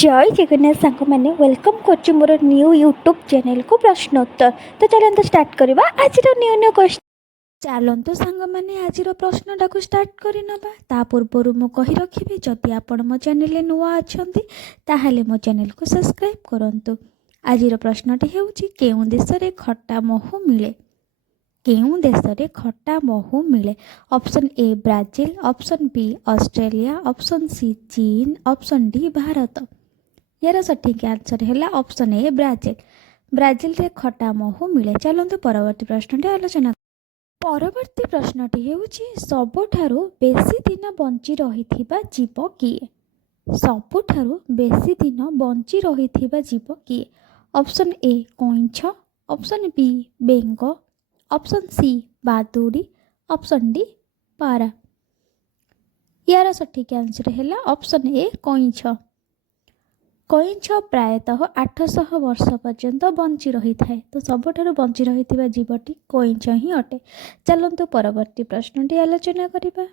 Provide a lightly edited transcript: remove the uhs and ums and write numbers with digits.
जय जगन्नाथ सांग मैंने वेलकम कर मोर न्यू यूट्यूब चैनल को प्रश्नोत्तर। तो चलते स्टार्ट करवा आज न्यू न्यू क्वेश्चन। चलते सांग मैंने आज प्रश्नटा को स्टार्ट कर नबा। ता पूर्व मु कहि रखिबे जदि आपण मो चैनल नुआ अछंती ताहाले मो चैनल को सब्सक्राइब करंतु। आज प्रश्नटी हेउची केउ देश रे खट्टा महू मिले। केउ देश रे खट्टा महू मिले। Option A Brazil, option B Australia, option C चीन, ऑप्शन डी भारत। यार सठिक आंसर है ऑप्शन ए ब्राजील। ब्राजील रे खट्टा महू मिले। चलते परवर्ती प्रश्न आलोचना। परवर्ती प्रश्नटी हेउची सबुठारु बेसी दिन बंची रहिथिबा जीव किए। सबुठारु बेसी दिन बंची रहिथिबा जीव किए। ऑप्शन ए कइंछ, ऑप्शन बी बेंग, ऑप्शन सी बादुड़ी, ऑप्शन डी पारा। यार सठिक आंसर है ऑप्शन ए कइंछ। कइंछ प्रायतः 800 वर्ष पर्यंत बंची रही थाए। तो सबुठारु बंची रही जीवटी कइंछ ही अटे। चलतु परवर्ती प्रश्नटी आलोचना करिबा।